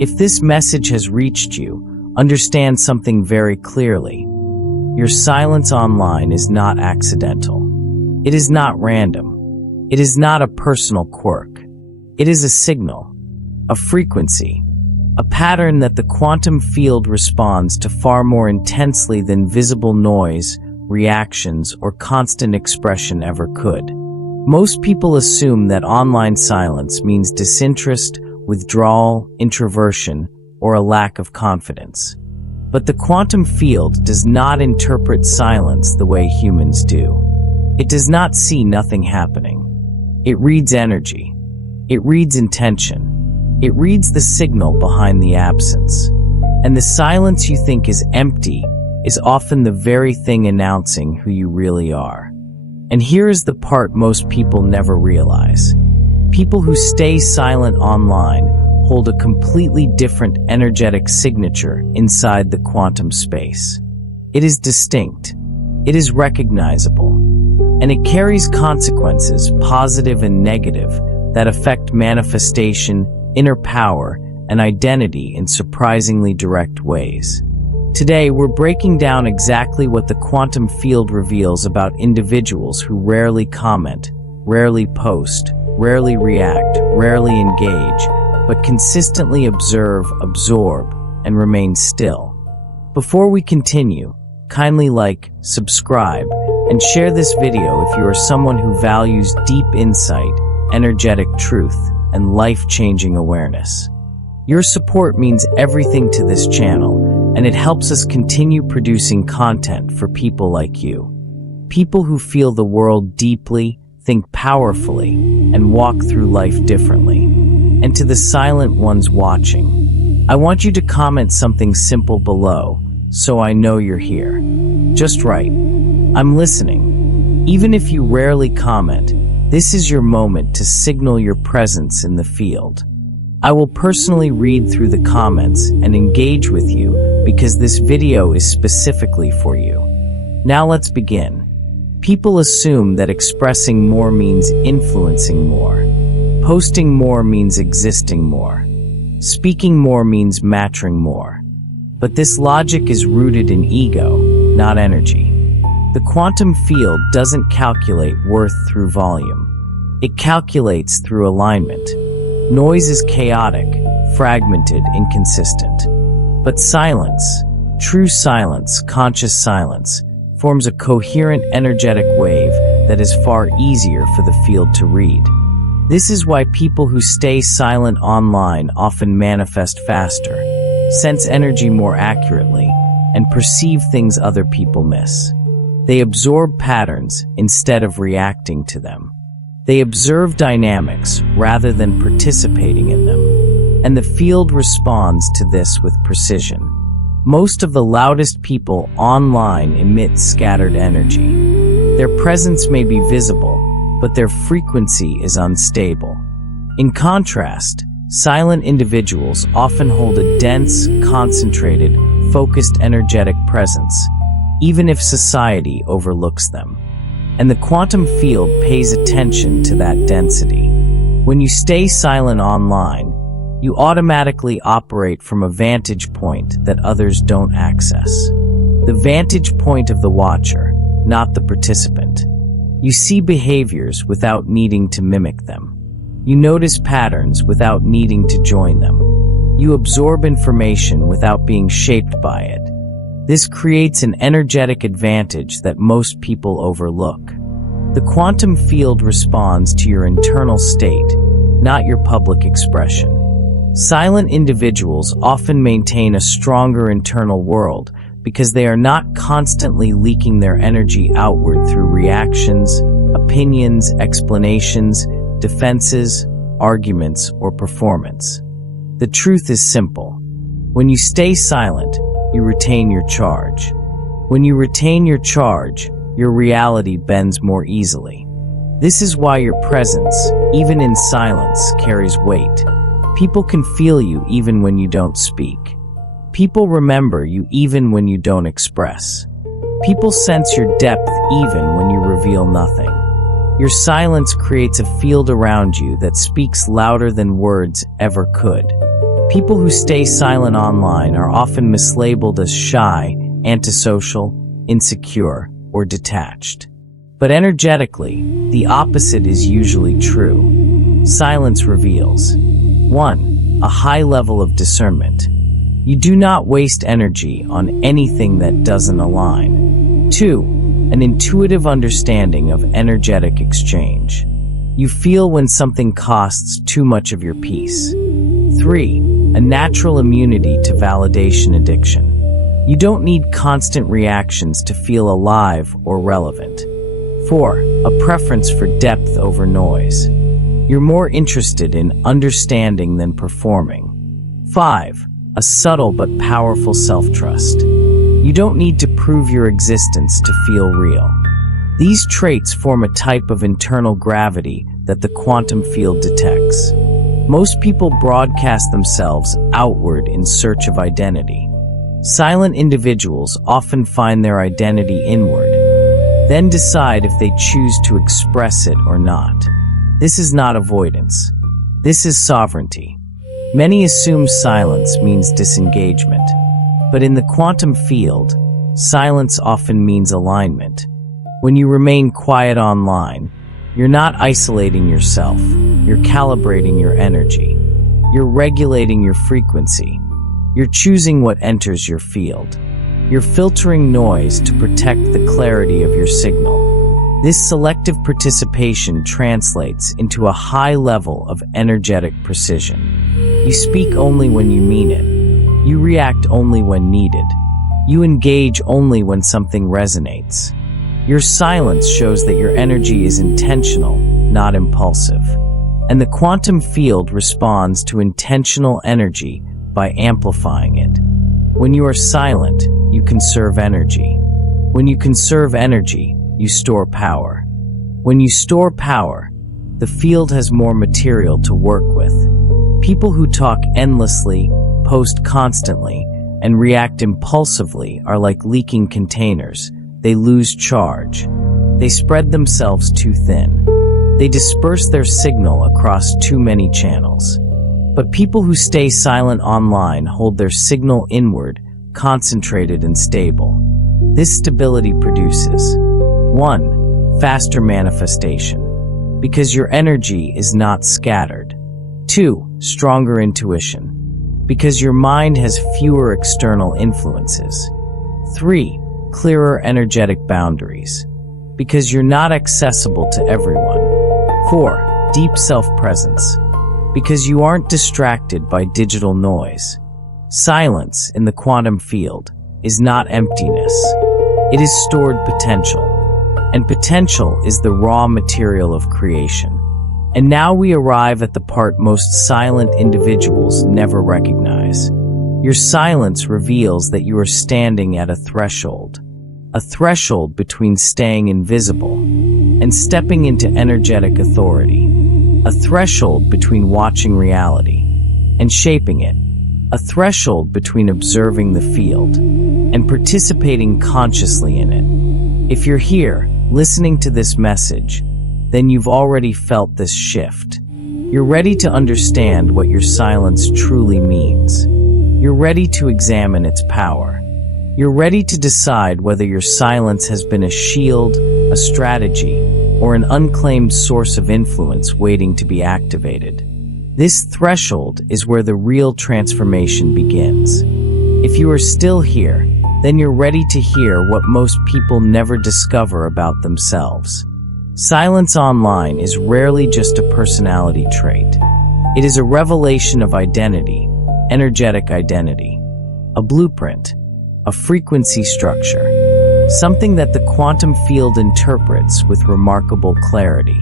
If this message has reached you, understand something very clearly. Your silence online is not accidental. It is not random. It is not a personal quirk. It is a signal, a frequency, a pattern that the quantum field responds to far more intensely than visible noise, reactions, or constant expression ever could. Most people assume that online silence means disinterest, withdrawal, introversion, or a lack of confidence. But the quantum field does not interpret silence the way humans do. It does not see nothing happening. It reads energy. It reads intention. It reads the signal behind the absence. And the silence you think is empty is often the very thing announcing who you really are. And here is the part most people never realize. People who stay silent online hold a completely different energetic signature inside the quantum space. It is distinct. It is recognizable. And it carries consequences, positive and negative, that affect manifestation, inner power, and identity in surprisingly direct ways. Today, we're breaking down exactly what the quantum field reveals about individuals who rarely comment, rarely post, rarely react, rarely engage, but consistently observe, absorb, and remain still. Before we continue, kindly like, subscribe, and share this video if you are someone who values deep insight, energetic truth, and life-changing awareness. Your support means everything to this channel, and it helps us continue producing content for people like you. People who feel the world deeply, think powerfully, and walk through life differently. And to the silent ones watching, I want you to comment something simple below, so I know you're here. Just write, "I'm listening." Even if you rarely comment, this is your moment to signal your presence in the field. I will personally read through the comments and engage with you because this video is specifically for you. Now let's begin. People assume that expressing more means influencing more. Posting more means existing more. Speaking more means mattering more. But this logic is rooted in ego, not energy. The quantum field doesn't calculate worth through volume. It calculates through alignment. Noise is chaotic, fragmented, inconsistent. But silence, true silence, conscious silence, forms a coherent energetic wave that is far easier for the field to read. This is why people who stay silent online often manifest faster, sense energy more accurately, and perceive things other people miss. They absorb patterns instead of reacting to them. They observe dynamics rather than participating in them. And the field responds to this with precision. Most of the loudest people online emit scattered energy. Their presence may be visible, but their frequency is unstable. In contrast, silent individuals often hold a dense, concentrated, focused energetic presence, even if society overlooks them. And the quantum field pays attention to that density. When you stay silent online, you automatically operate from a vantage point that others don't access. The vantage point of the watcher, not the participant. You see behaviors without needing to mimic them. You notice patterns without needing to join them. You absorb information without being shaped by it. This creates an energetic advantage that most people overlook. The quantum field responds to your internal state, not your public expression. Silent individuals often maintain a stronger internal world because they are not constantly leaking their energy outward through reactions, opinions, explanations, defenses, arguments, or performance. The truth is simple. When you stay silent, you retain your charge. When you retain your charge, your reality bends more easily. This is why your presence, even in silence, carries weight. People can feel you even when you don't speak. People remember you even when you don't express. People sense your depth even when you reveal nothing. Your silence creates a field around you that speaks louder than words ever could. People who stay silent online are often mislabeled as shy, antisocial, insecure, or detached. But energetically, the opposite is usually true. Silence reveals 1. A high level of discernment. You do not waste energy on anything that doesn't align. 2. An intuitive understanding of energetic exchange. You feel when something costs too much of your peace. 3. A natural immunity to validation addiction. You don't need constant reactions to feel alive or relevant. 4. A preference for depth over noise. You're more interested in understanding than performing. 5. A subtle but powerful self-trust. You don't need to prove your existence to feel real. These traits form a type of internal gravity that the quantum field detects. Most people broadcast themselves outward in search of identity. Silent individuals often find their identity inward, then decide if they choose to express it or not. This is not avoidance. This is sovereignty. Many assume silence means disengagement, but in the quantum field, silence often means alignment. When you remain quiet online, you're not isolating yourself, you're calibrating your energy. You're regulating your frequency. You're choosing what enters your field. You're filtering noise to protect the clarity of your signal. This selective participation translates into a high level of energetic precision. You speak only when you mean it. You react only when needed. You engage only when something resonates. Your silence shows that your energy is intentional, not impulsive. And the quantum field responds to intentional energy by amplifying it. When you are silent, you conserve energy. When you conserve energy, you store power. When you store power, the field has more material to work with. People who talk endlessly, post constantly, and react impulsively are like leaking containers. They lose charge. They spread themselves too thin. They disperse their signal across too many channels. But people who stay silent online hold their signal inward, concentrated and stable. This stability produces 1. Faster manifestation, because your energy is not scattered. 2. Stronger intuition, because your mind has fewer external influences. 3. Clearer energetic boundaries, because you're not accessible to everyone. 4. Deep self-presence, because you aren't distracted by digital noise. Silence in the quantum field is not emptiness. It is stored potential, and potential is the raw material of creation. And now we arrive at the part most silent individuals never recognize. Your silence reveals that you are standing at a threshold between staying invisible and stepping into energetic authority, a threshold between watching reality and shaping it, a threshold between observing the field and participating consciously in it. If you're here, listening to this message, then you've already felt this shift. You're ready to understand what your silence truly means. You're ready to examine its power. You're ready to decide whether your silence has been a shield, a strategy, or an unclaimed source of influence waiting to be activated. This threshold is where the real transformation begins. If you are still here, then you're ready to hear what most people never discover about themselves. Silence online is rarely just a personality trait. It is a revelation of identity, energetic identity, a blueprint, a frequency structure, something that the quantum field interprets with remarkable clarity.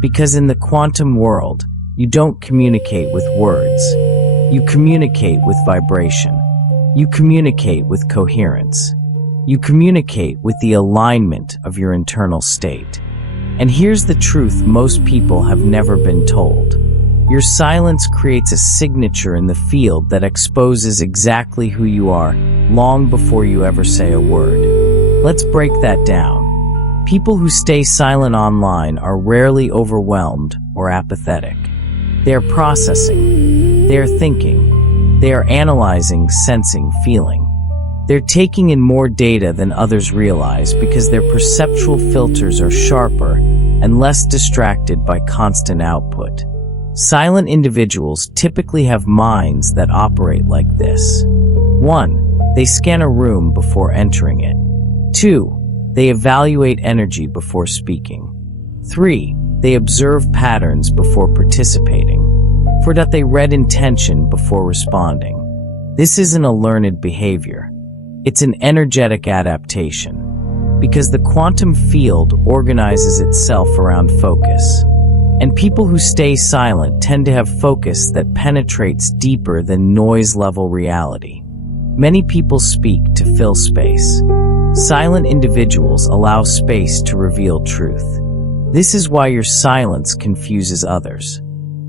Because in the quantum world, you don't communicate with words. You communicate with vibration. You communicate with coherence. You communicate with the alignment of your internal state. And here's the truth most people have never been told. Your silence creates a signature in the field that exposes exactly who you are long before you ever say a word. Let's break that down. People who stay silent online are rarely overwhelmed or apathetic. They are processing. They are thinking. They are analyzing, sensing, feeling. They're taking in more data than others realize because their perceptual filters are sharper and less distracted by constant output. Silent individuals typically have minds that operate like this. 1. They scan a room before entering it. 2. They evaluate energy before speaking. 3. They observe patterns before participating. 4. They read intention before responding. This isn't a learned behavior. It's an energetic adaptation, because the quantum field organizes itself around focus. And people who stay silent tend to have focus that penetrates deeper than noise-level reality. Many people speak to fill space. Silent individuals allow space to reveal truth. This is why your silence confuses others.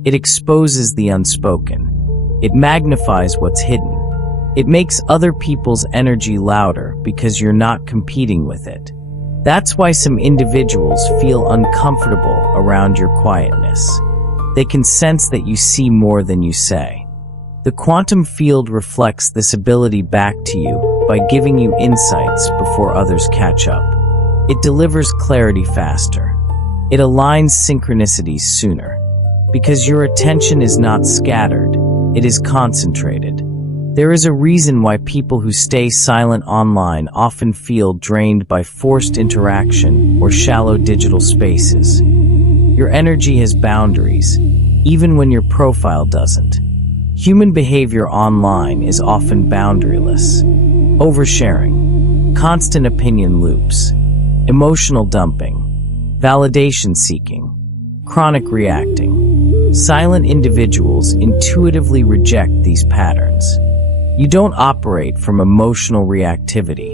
It exposes the unspoken. It magnifies what's hidden. It makes other people's energy louder because you're not competing with it. That's why some individuals feel uncomfortable around your quietness. They can sense that you see more than you say. The quantum field reflects this ability back to you by giving you insights before others catch up. It delivers clarity faster. It aligns synchronicities sooner. Because your attention is not scattered, it is concentrated. There is a reason why people who stay silent online often feel drained by forced interaction or shallow digital spaces. Your energy has boundaries, even when your profile doesn't. Human behavior online is often boundaryless. Oversharing, constant opinion loops, emotional dumping, validation seeking, chronic reacting. Silent individuals intuitively reject these patterns. You don't operate from emotional reactivity.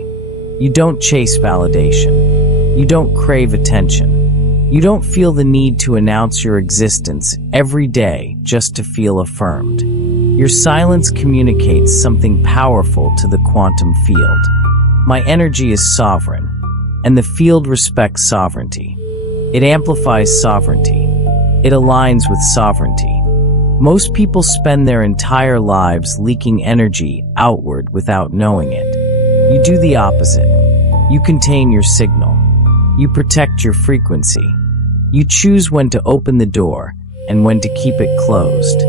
You don't chase validation. You don't crave attention. You don't feel the need to announce your existence every day just to feel affirmed. Your silence communicates something powerful to the quantum field. My energy is sovereign, and the field respects sovereignty. It amplifies sovereignty. It aligns with sovereignty. Most people spend their entire lives leaking energy outward without knowing it. You do the opposite. You contain your signal. You protect your frequency. You choose when to open the door and when to keep it closed.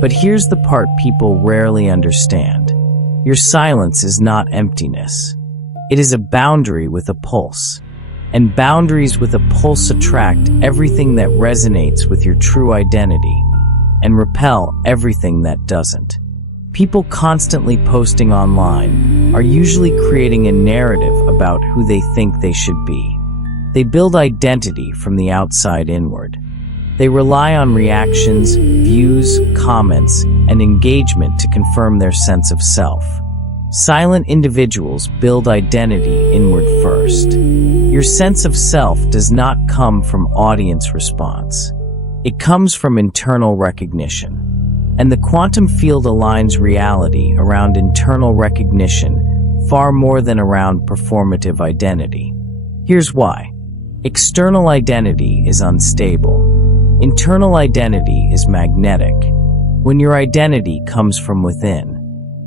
But here's the part people rarely understand. Your silence is not emptiness. It is a boundary with a pulse. And boundaries with a pulse attract everything that resonates with your true identity and repel everything that doesn't. People constantly posting online are usually creating a narrative about who they think they should be. They build identity from the outside inward. They rely on reactions, views, comments, and engagement to confirm their sense of self. Silent individuals build identity inward first. Your sense of self does not come from audience response. It comes from internal recognition. And the quantum field aligns reality around internal recognition far more than around performative identity. Here's why. External identity is unstable. Internal identity is magnetic. When your identity comes from within,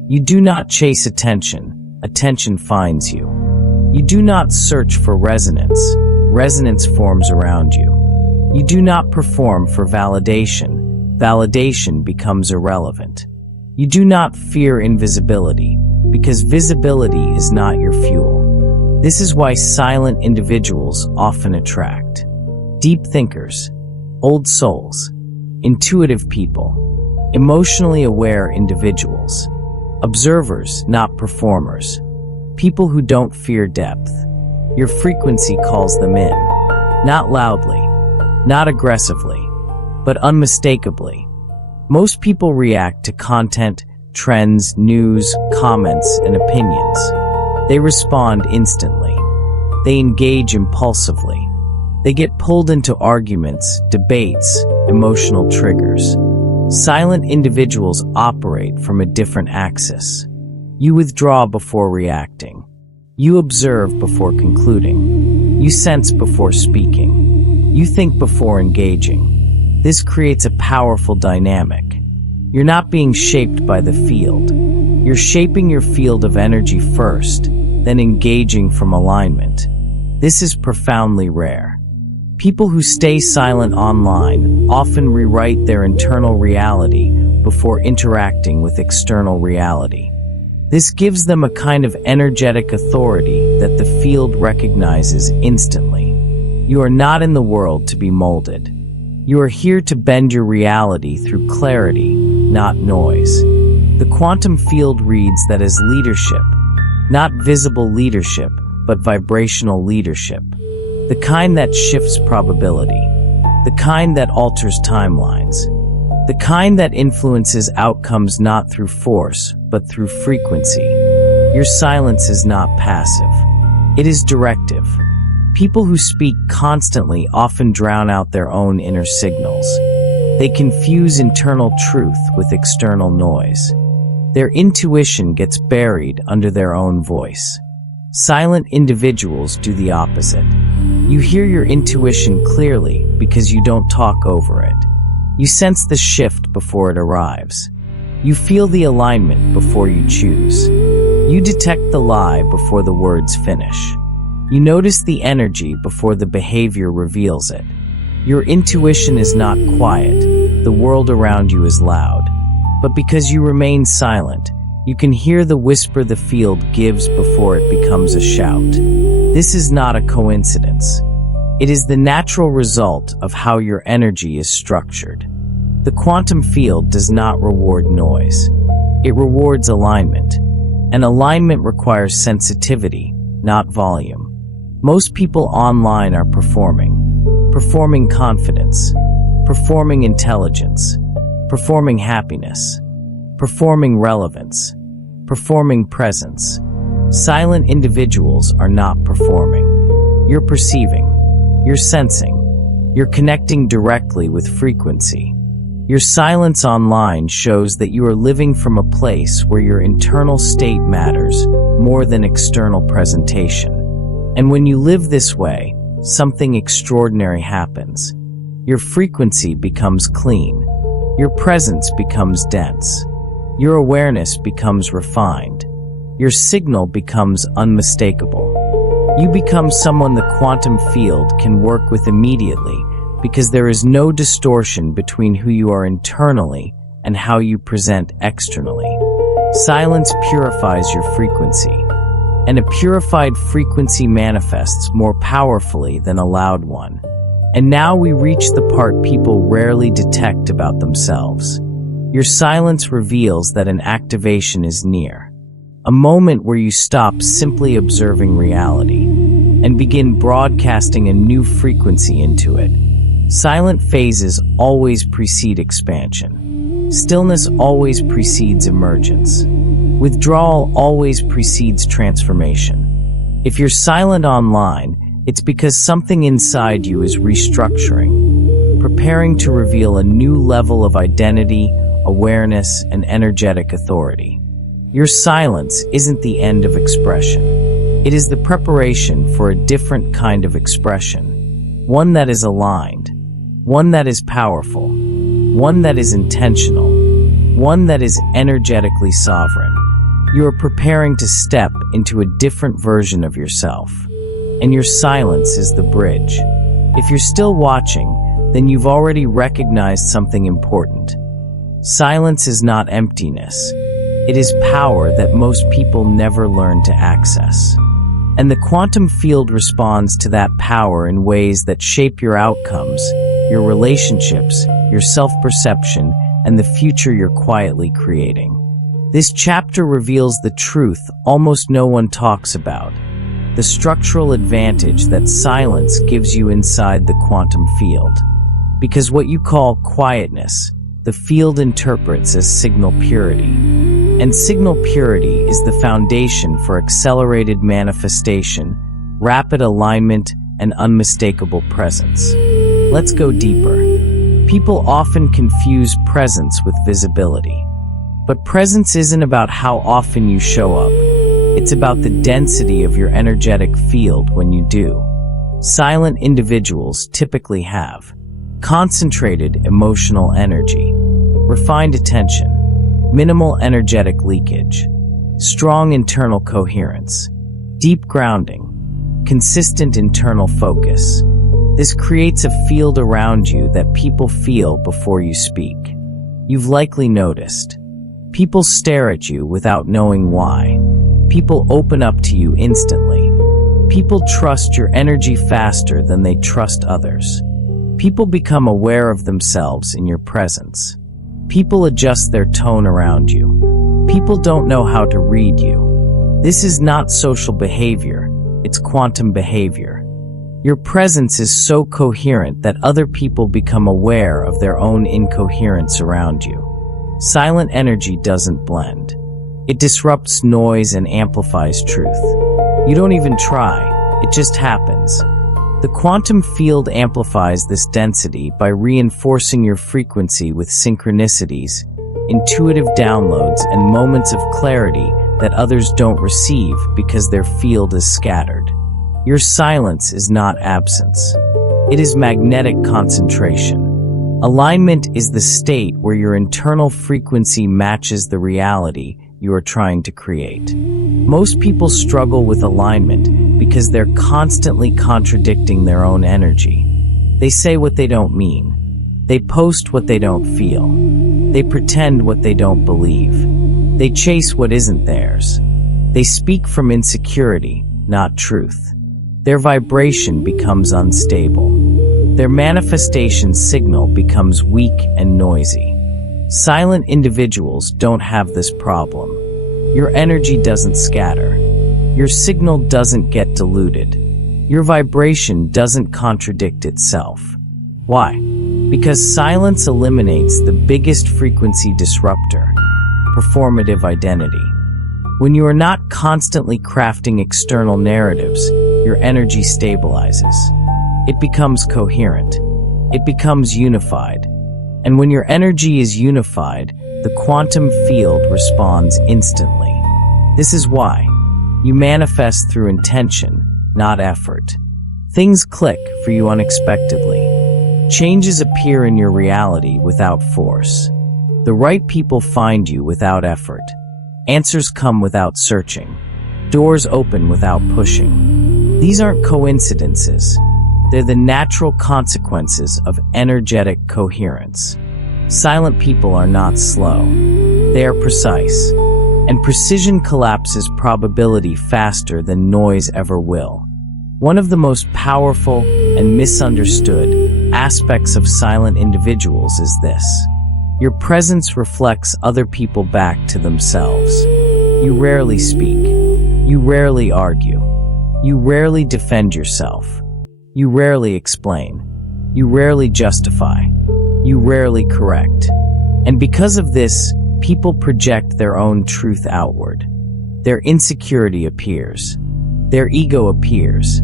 you do not chase attention. Attention finds you. You do not search for resonance. Resonance forms around you. You do not perform for validation. Validation becomes irrelevant. You do not fear invisibility, because visibility is not your fuel. This is why silent individuals often attract deep thinkers, old souls, intuitive people, emotionally aware individuals, observers, not performers, people who don't fear depth. Your frequency calls them in, not loudly, not aggressively, but unmistakably. Most people react to content, trends, news, comments, and opinions. They respond instantly. They engage impulsively. They get pulled into arguments, debates, emotional triggers. Silent individuals operate from a different axis. You withdraw before reacting. You observe before concluding. You sense before speaking. You think before engaging. This creates a powerful dynamic. You're not being shaped by the field. You're shaping your field of energy first, then engaging from alignment. This is profoundly rare. People who stay silent online often rewrite their internal reality before interacting with external reality. This gives them a kind of energetic authority that the field recognizes instantly. You are not in the world to be molded. You are here to bend your reality through clarity, not noise. The quantum field reads that as leadership, not visible leadership, but vibrational leadership. The kind that shifts probability. The kind that alters timelines. The kind that influences outcomes not through force, but through frequency. Your silence is not passive. It is directive. People who speak constantly often drown out their own inner signals. They confuse internal truth with external noise. Their intuition gets buried under their own voice. Silent individuals do the opposite. You hear your intuition clearly because you don't talk over it. You sense the shift before it arrives. You feel the alignment before you choose. You detect the lie before the words finish. You notice the energy before the behavior reveals it. Your intuition is not quiet. The world around you is loud. But because you remain silent, you can hear the whisper the field gives before it becomes a shout. This is not a coincidence. It is the natural result of how your energy is structured. The quantum field does not reward noise. It rewards alignment. And alignment requires sensitivity, not volume. Most people online are performing confidence, performing intelligence, performing happiness, performing relevance, performing presence. Silent individuals are not performing. You're perceiving. You're sensing. You're connecting directly with frequency. Your silence online shows that you are living from a place where your internal state matters more than external presentation. And when you live this way, something extraordinary happens. Your frequency becomes clean. Your presence becomes dense. Your awareness becomes refined. Your signal becomes unmistakable. You become someone the quantum field can work with immediately because there is no distortion between who you are internally and how you present externally. Silence purifies your frequency, and a purified frequency manifests more powerfully than a loud one. And now we reach the part people rarely detect about themselves. Your silence reveals that an activation is near. A moment where you stop simply observing reality and begin broadcasting a new frequency into it. Silent phases always precede expansion. Stillness always precedes emergence. Withdrawal always precedes transformation. If you're silent online, it's because something inside you is restructuring, preparing to reveal a new level of identity, awareness, and energetic authority. Your silence isn't the end of expression. It is the preparation for a different kind of expression. One that is aligned. One that is powerful. One that is intentional. One that is energetically sovereign. You are preparing to step into a different version of yourself. And your silence is the bridge. If you're still watching, then you've already recognized something important. Silence is not emptiness. It is power that most people never learn to access. And the quantum field responds to that power in ways that shape your outcomes, your relationships, your self-perception, and the future you're quietly creating. This chapter reveals the truth almost no one talks about, the structural advantage that silence gives you inside the quantum field. Because what you call quietness, the field interprets as signal purity. And signal purity is the foundation for accelerated manifestation, rapid alignment, and unmistakable presence. Let's go deeper. People often confuse presence with visibility. But presence isn't about how often you show up. It's about the density of your energetic field when you do. Silent individuals typically have concentrated emotional energy, refined attention, minimal energetic leakage, strong internal coherence, deep grounding, consistent internal focus. This creates a field around you that people feel before you speak. You've likely noticed. People stare at you without knowing why. People open up to you instantly. People trust your energy faster than they trust others. People become aware of themselves in your presence. People adjust their tone around you. People don't know how to read you. This is not social behavior, it's quantum behavior. Your presence is so coherent that other people become aware of their own incoherence around you. Silent energy doesn't blend. It disrupts noise and amplifies truth. You don't even try, it just happens. The quantum field amplifies this density by reinforcing your frequency with synchronicities, intuitive downloads, and moments of clarity that others don't receive because their field is scattered. Your silence is not absence. It is magnetic concentration. Alignment is the state where your internal frequency matches the reality you are trying to create. Most people struggle with alignment because they're constantly contradicting their own energy. They say what they don't mean. They post what they don't feel. They pretend what they don't believe. They chase what isn't theirs. They speak from insecurity, not truth. Their vibration becomes unstable. Their manifestation signal becomes weak and noisy. Silent individuals don't have this problem. Your energy doesn't scatter. Your signal doesn't get diluted. Your vibration doesn't contradict itself. Why? Because silence eliminates the biggest frequency disruptor, performative identity. When you are not constantly crafting external narratives, your energy stabilizes. It becomes coherent. It becomes unified. And when your energy is unified, the quantum field responds instantly. This is why you manifest through intention, not effort. Things click for you unexpectedly. Changes appear in your reality without force. The right people find you without effort. Answers come without searching. Doors open without pushing. These aren't coincidences. They're the natural consequences of energetic coherence. Silent people are not slow. They are precise. And precision collapses probability faster than noise ever will. One of the most powerful and misunderstood aspects of silent individuals is this. Your presence reflects other people back to themselves. You rarely speak. You rarely argue. You rarely defend yourself. You rarely explain. You rarely justify. You rarely correct. And because of this, people project their own truth outward. Their insecurity appears. Their ego appears.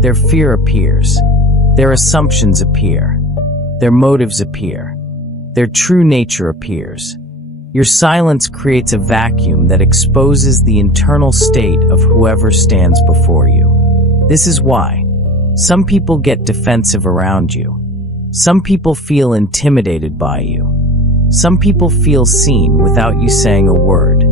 Their fear appears. Their assumptions appear. Their motives appear. Their true nature appears. Your silence creates a vacuum that exposes the internal state of whoever stands before you. This is why some people get defensive around you. Some people feel intimidated by you. Some people feel seen without you saying a word.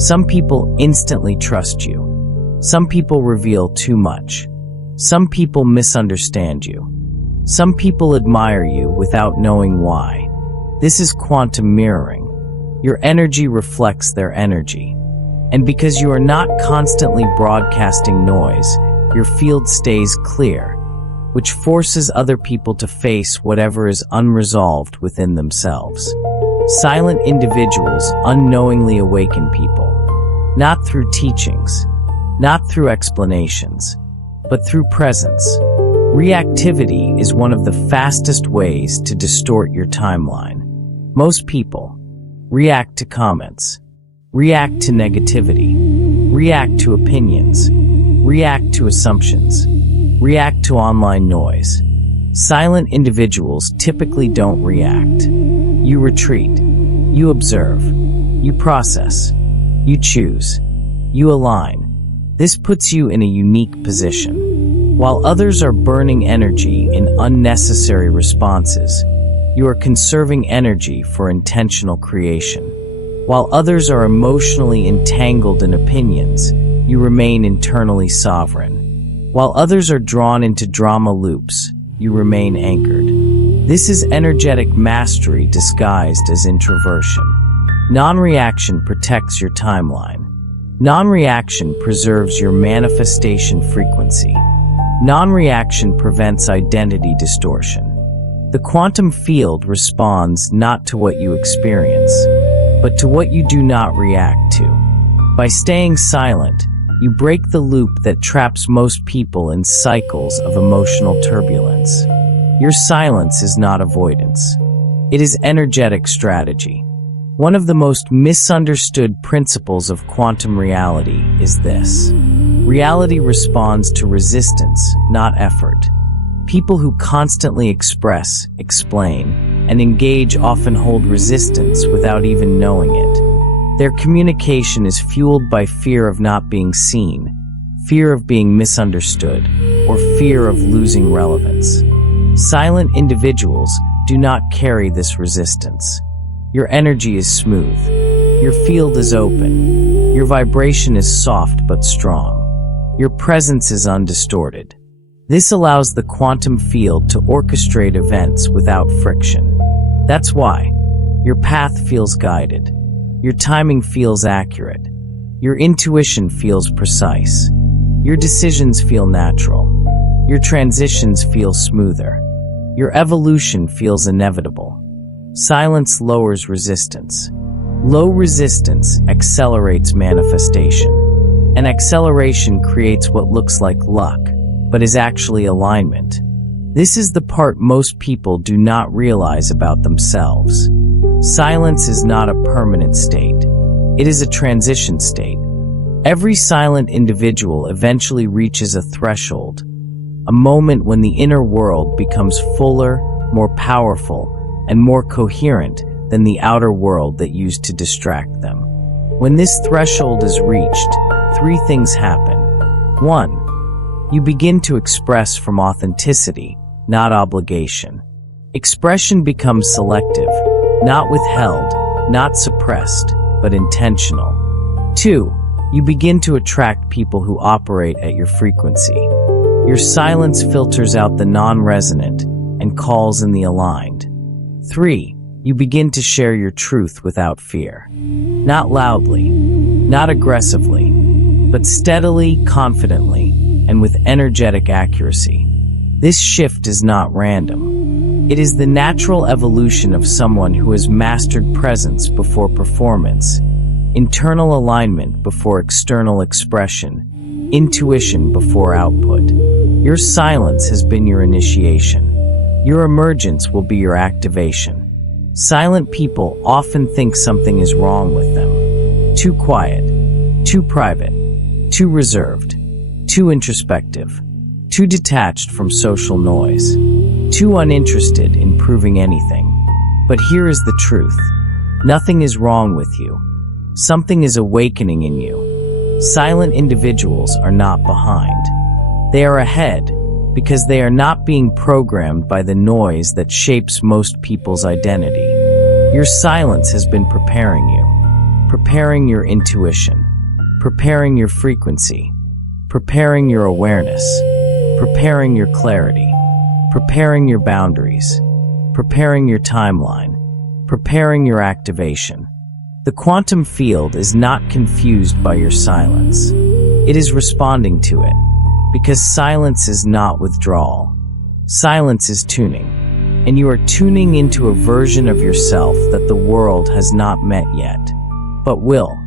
Some people instantly trust you. Some people reveal too much. Some people misunderstand you. Some people admire you without knowing why. This is quantum mirroring. Your energy reflects their energy. And because you are not constantly broadcasting noise, your field stays clear, which forces other people to face whatever is unresolved within themselves. Silent individuals unknowingly awaken people, not through teachings, not through explanations, but through presence. Reactivity is one of the fastest ways to distort your timeline. Most people react to comments, react to negativity, react to opinions, react to assumptions, react to online noise. Silent individuals typically don't react. You retreat. You observe. You process. You choose. You align. This puts you in a unique position. While others are burning energy in unnecessary responses, You are conserving energy for intentional creation. While others are emotionally entangled in opinions, you remain internally sovereign. While others are drawn into drama loops, you remain anchored. This is energetic mastery disguised as introversion. Non-reaction protects your timeline. Non-reaction preserves your manifestation frequency. Non-reaction prevents identity distortion. The quantum field responds not to what you experience, but to what you do not react to. By staying silent, you break the loop that traps most people in cycles of emotional turbulence. Your silence is not avoidance. It is energetic strategy. One of the most misunderstood principles of quantum reality is this. Reality responds to resistance, not effort. People who constantly express, explain, and engage often hold resistance without even knowing it. Their communication is fueled by fear of not being seen, fear of being misunderstood, or fear of losing relevance. Silent individuals do not carry this resistance. Your energy is smooth. Your field is open. Your vibration is soft but strong. Your presence is undistorted. This allows the quantum field to orchestrate events without friction. That's why your path feels guided. Your timing feels accurate. Your intuition feels precise. Your decisions feel natural. Your transitions feel smoother. Your evolution feels inevitable. Silence lowers resistance. Low resistance accelerates manifestation. And acceleration creates what looks like luck, but is actually alignment. This is the part most people do not realize about themselves. Silence is not a permanent state. It is a transition state. Every silent individual eventually reaches a threshold, a moment when the inner world becomes fuller, more powerful, and more coherent than the outer world that used to distract them. When this threshold is reached, three things happen. 1. You begin to express from authenticity, not obligation. Expression becomes selective, not withheld, not suppressed, but intentional. 2. You begin to attract people who operate at your frequency. Your silence filters out the non-resonant and calls in the aligned. 3. You begin to share your truth without fear. Not loudly, not aggressively, but steadily, confidently, and with energetic accuracy. This shift is not random. It is the natural evolution of someone who has mastered presence before performance, internal alignment before external expression, intuition before output. Your silence has been your initiation. Your emergence will be your activation. Silent people often think something is wrong with them. Too quiet, too private, too reserved, too introspective, too detached from social noise, too uninterested in proving anything. But here is the truth. Nothing is wrong with you. Something is awakening in you. Silent individuals are not behind. They are ahead because they are not being programmed by the noise that shapes most people's identity. Your silence has been preparing you, preparing your intuition, preparing your frequency, preparing your awareness, preparing your clarity, preparing your boundaries, preparing your timeline, preparing your activation. The quantum field is not confused by your silence. It is responding to it, because silence is not withdrawal. Silence is tuning, and you are tuning into a version of yourself that the world has not met yet, but will.